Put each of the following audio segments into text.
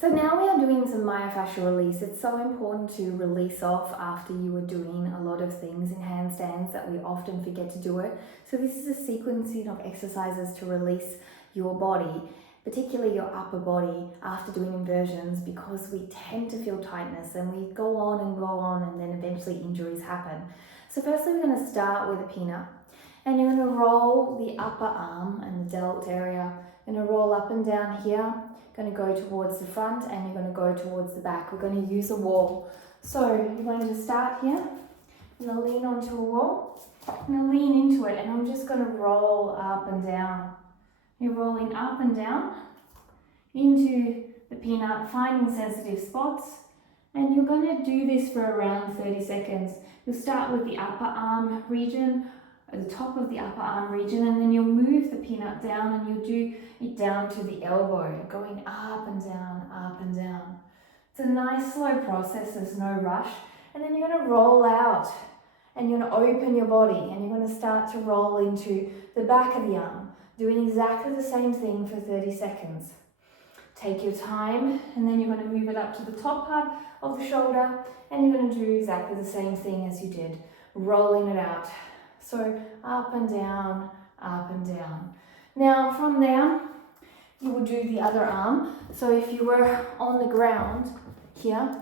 So now we are doing some myofascial release. It's so important to release off after you are doing a lot of things in handstands that we often forget to do it. So this is a sequencing of exercises to release your body, particularly your upper body, after doing inversions, because we tend to feel tightness and we go on and then eventually injuries happen. So firstly, we're going to start with a peanut, and you're going to roll the upper arm and the delt area. You're going to roll up and down here, going to go towards the front, and you're going to go towards the back. We're going to use a wall. So you're going to start here. I'm going to lean onto a wall. I'm going to lean into it, and I'm just going to roll up and down. You're rolling up and down into the peanut, finding sensitive spots, and you're going to do this for around 30 seconds. You'll start with the upper arm region, at the top of the upper arm region, and then you'll move the peanut down and you'll do it down to the elbow, going up and down, up and down. It's a nice slow process, there's no rush. And then you're going to roll out and you're going to open your body and you're going to start to roll into the back of the arm, doing exactly the same thing for 30 seconds. Take your time, and then you're going to move it up to the top part of the shoulder, and you're going to do exactly the same thing as you did, rolling it out. So up and down, up and down. Now from there, you will do the other arm. So if you were on the ground here,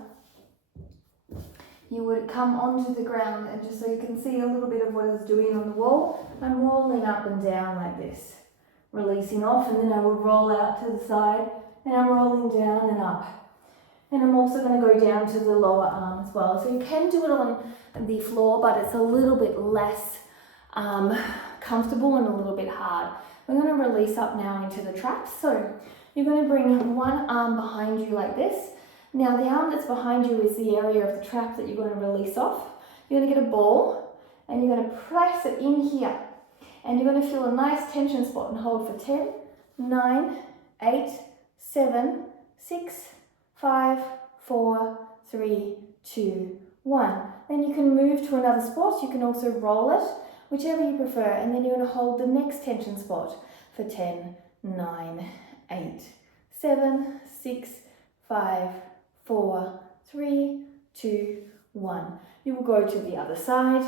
you would come onto the ground, and just so you can see a little bit of what I was doing on the wall, I'm rolling up and down like this, releasing off, and then I will roll out to the side, and I'm rolling down and up. And I'm also going to go down to the lower arm as well. So you can do it on the floor, but it's a little bit less comfortable and a little bit hard. We're going to release up now into the traps. So you're going to bring one arm behind you like this. Now the arm that's behind you is the area of the trap that you're going to release off. You're going to get a ball and you're going to press it in here. And you're going to feel a nice tension spot and hold for 10, 9, 8, 7, 6, 5, 4, 3, 2, 1. Then you can move to another spot. You can also roll it, whichever you prefer, and then you're going to hold the next tension spot for 10, 9, 8, 7, 6, 5, 4, 3, 2, 1. You will go to the other side,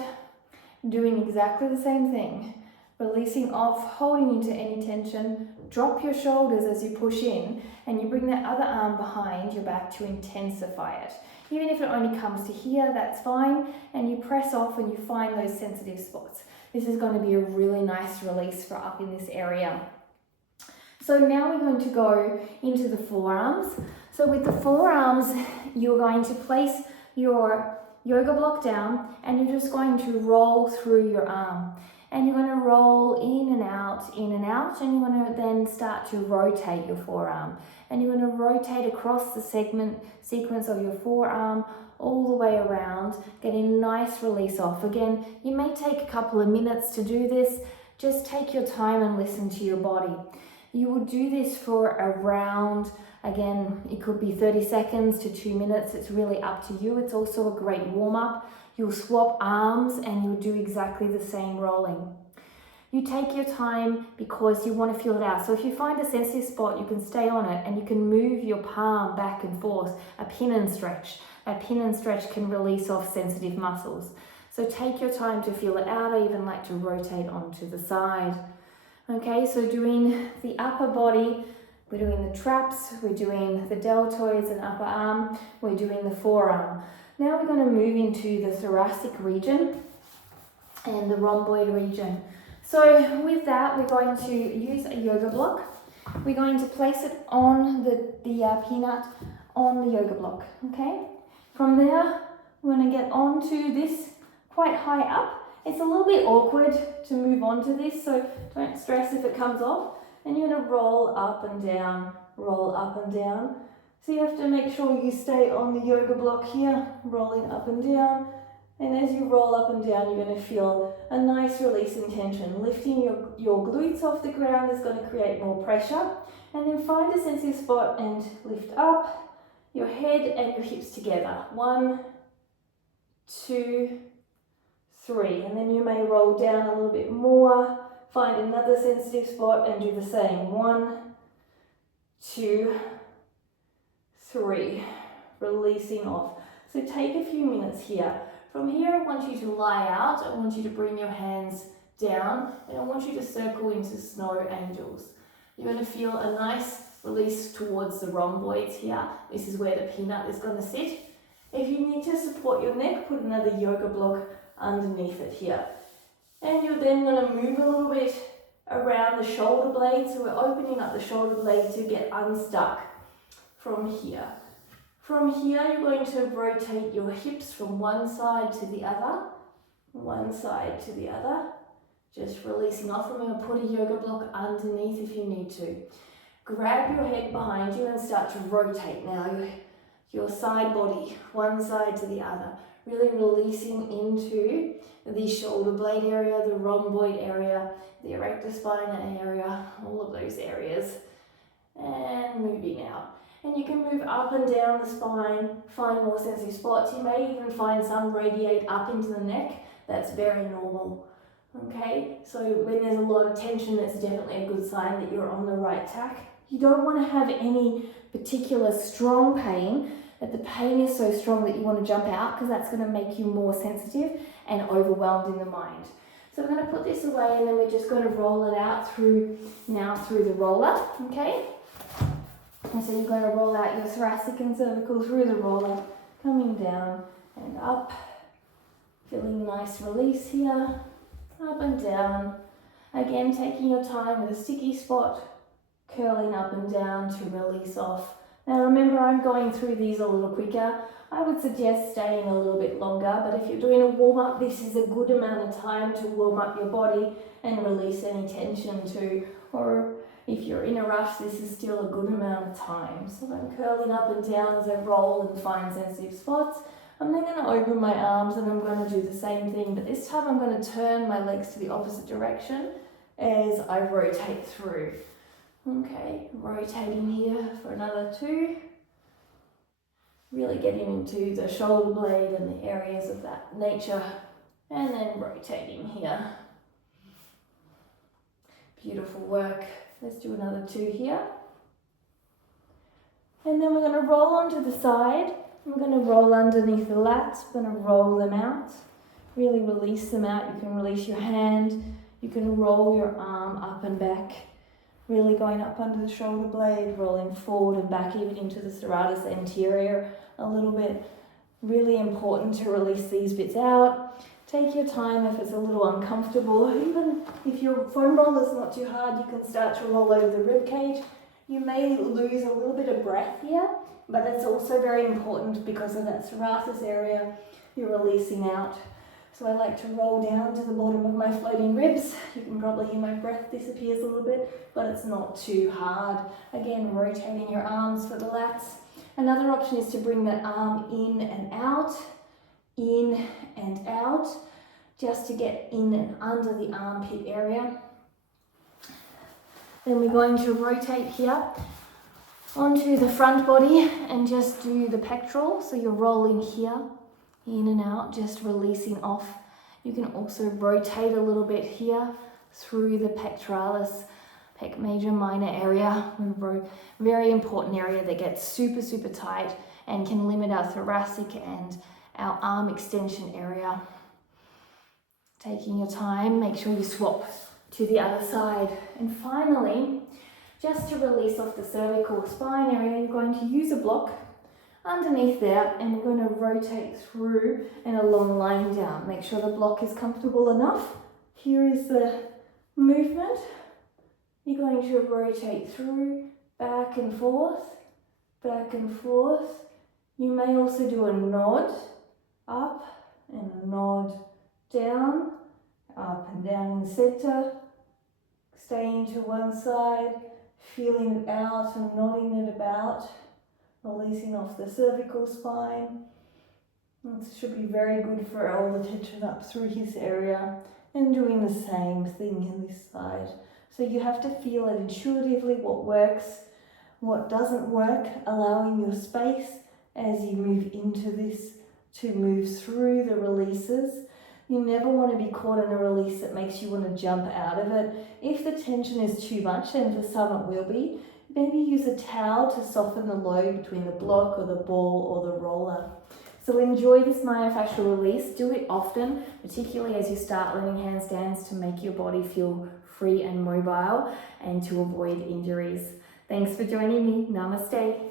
doing exactly the same thing. Releasing off, holding into any tension. Drop your shoulders as you push in, and you bring that other arm behind your back to intensify it. Even if it only comes to here, that's fine, and you press off and you find those sensitive spots. This is going to be a really nice release for up in this area. So now we're going to go into the forearms. So with the forearms, you're going to place your yoga block down, and you're just going to roll through your arm. And you're going to roll in and out, and you're going to then start to rotate your forearm. And you're going to rotate across the sequence of your forearm all the way around, getting a nice release off. Again, you may take a couple of minutes to do this. Just take your time and listen to your body. You will do this for around, again, it could be 30 seconds to 2 minutes. It's really up to you. It's also a great warm-up. You'll swap arms and you'll do exactly the same rolling. You take your time because you want to feel it out. So if you find a sensitive spot, you can stay on it and you can move your palm back and forth, a pin and stretch. A pin and stretch can release off sensitive muscles. So take your time to feel it out. I even like to rotate onto the side. Okay, so doing the upper body, we're doing the traps, we're doing the deltoids and upper arm, we're doing the forearm. Now we're going to move into the thoracic region and the rhomboid region. So with that, we're going to use a yoga block. We're going to place it on the peanut on the yoga block, okay? From there, we're going to get onto this quite high up. It's a little bit awkward to move on to this, so don't stress if it comes off. And you're going to roll up and down, roll up and down. So you have to make sure you stay on the yoga block here, rolling up and down. And as you roll up and down, you're going to feel a nice release in tension. Lifting your glutes off the ground is going to create more pressure. And then find a sensitive spot and lift up your head and your hips together. 1, 2, 3. And then you may roll down a little bit more. Find another sensitive spot and do the same. 1, 2, 3, releasing off. So take a few minutes here. From here, I want you to lie out. I want you to bring your hands down, and I want you to circle into snow angels. You're going to feel a nice release towards the rhomboids here. This is where the peanut is going to sit. If you need to support your neck, put another yoga block underneath it here. And you're then going to move a little bit around the shoulder blade. So we're opening up the shoulder blade to get unstuck from here. From here, you're going to rotate your hips from one side to the other, one side to the other. Just releasing off. I'm going to put a yoga block underneath if you need to. Grab your head behind you and start to rotate now. Your side body, one side to the other. Really releasing into the shoulder blade area, the rhomboid area, the erector spinae area, all of those areas. And moving out. And you can move up and down the spine, find more sensitive spots. You may even find some radiate up into the neck. That's very normal. Okay, so when there's a lot of tension, that's definitely a good sign that you're on the right track. You don't want to have any particular strong pain, but the pain is so strong that you want to jump out, because that's going to make you more sensitive and overwhelmed in the mind. So we're going to put this away, and then we're just going to roll it out through the roller, okay? And so you're going to roll out your thoracic and cervical through the roller, coming down and up, feeling nice release here. Up and down. Again, taking your time with a sticky spot, curling up and down to release off. Now remember, I'm going through these a little quicker. I would suggest staying a little bit longer, but if you're doing a warm-up, this is a good amount of time to warm up your body and release any tension too. Or if you're in a rush, this is still a good amount of time. So I'm curling up and down as I roll and find sensitive spots. I'm then going to open my arms, and I'm going to do the same thing, but this time I'm going to turn my legs to the opposite direction as I rotate through. Okay, rotating here for another 2. Really getting into the shoulder blade and the areas of that nature, and then rotating here. Beautiful work. Let's do another 2 here. And then we're going to roll onto the side. I'm going to roll underneath the lats. I'm going to roll them out. Really release them out. You can release your hand. You can roll your arm up and back. Really going up under the shoulder blade, rolling forward and back, even into the serratus anterior a little bit. Really important to release these bits out. Take your time if it's a little uncomfortable. Even if your foam roller is not too hard, you can start to roll over the rib cage. You may lose a little bit of breath here, but it's also very important because of that serratus area you're releasing out. So I like to roll down to the bottom of my floating ribs. You can probably hear my breath disappears a little bit, but it's not too hard. Again, rotating your arms for the lats. Another option is to bring that arm in and out, just to get in and under the armpit area. Then we're going to rotate here onto the front body and just do the pectoral. So you're rolling here, in and out, just releasing off. You can also rotate a little bit here through the pectoralis, pec major minor area. Very important area that gets super, super tight and can limit our thoracic and our arm extension area. Taking your time, make sure you swap to the other side. And finally, just to release off the cervical spine area, you're going to use a block underneath there, and we're going to rotate through in a long line down. Make sure the block is comfortable enough. Here is the movement. You're going to rotate through, back and forth, back and forth. You may also do a nod up and a nod down, up and down in the center, staying to one side, feeling it out and nodding it about, releasing off the cervical spine. This should be very good for all the tension up through his area, and doing the same thing in this side. So you have to feel it intuitively, what works, what doesn't work, allowing your space as you move into this to move through the releases. You never want to be caught in a release that makes you want to jump out of it. If the tension is too much, and for some it will be, Maybe use a towel to soften the load between the block or the ball or the roller. So enjoy this myofascial release. Do it often, particularly as you start learning handstands, to make your body feel free and mobile and to avoid injuries. Thanks for joining me. Namaste.